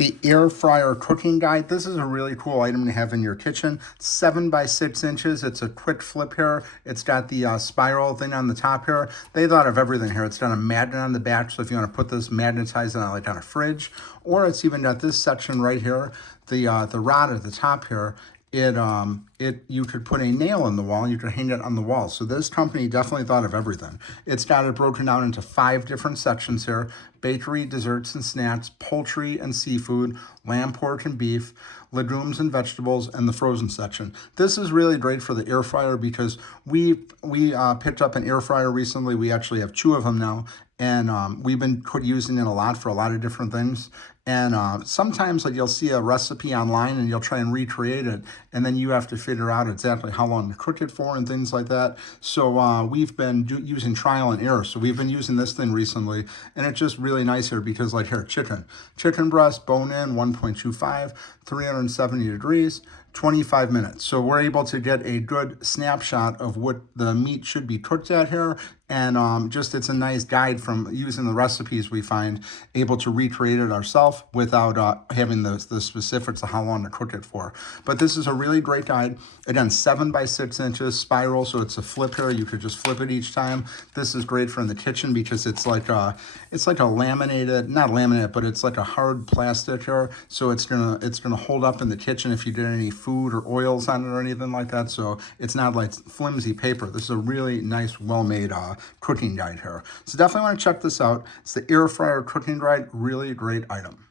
the air fryer cooking guide. This is a really cool item to have in your kitchen. 7 by 6 inches. It's a quick flip here. It's got the spiral thing on the top here. They thought of everything here. It's got a magnet on the back, so if you want to put this, magnetize it on, like on a fridge, or it's even got this section right here, the rod at the top here. You could put a nail in the wall and you could hang it on the wall. So this company definitely thought of everything. It's got it broken down into 5 different sections here: bakery, desserts and snacks, poultry and seafood, lamb, pork and beef, legumes and vegetables, and the frozen section. This is really great for the air fryer because we picked up an air fryer recently. We actually have 2 of them now, and we've been using it a lot for a lot of different things. And sometimes like you'll see a recipe online and you'll try and recreate it, and then you have to figure out exactly how long to cook it for and things like that. So we've been using trial and error. So we've been using this thing recently, and it's just really nice here because like here, chicken breast, bone in, 1.25, 370 degrees, 25 minutes. So we're able to get a good snapshot of what the meat should be cooked at here. And just it's a nice guide from using the recipes we find, able to recreate it ourselves without having the specifics of how long to cook it for. But this is a really great guide. Again, 7 by 6 inches spiral, so it's a flip here. You could just flip it each time. This is great for in the kitchen because it's like a laminated, not laminate, but it's like a hard plastic here. So it's gonna hold up in the kitchen if you did any food or oils on it or anything like that. So it's not like flimsy paper. This is a really nice, well-made cooking guide here. So definitely want to check this out. It's the air fryer cooking guide, really great item.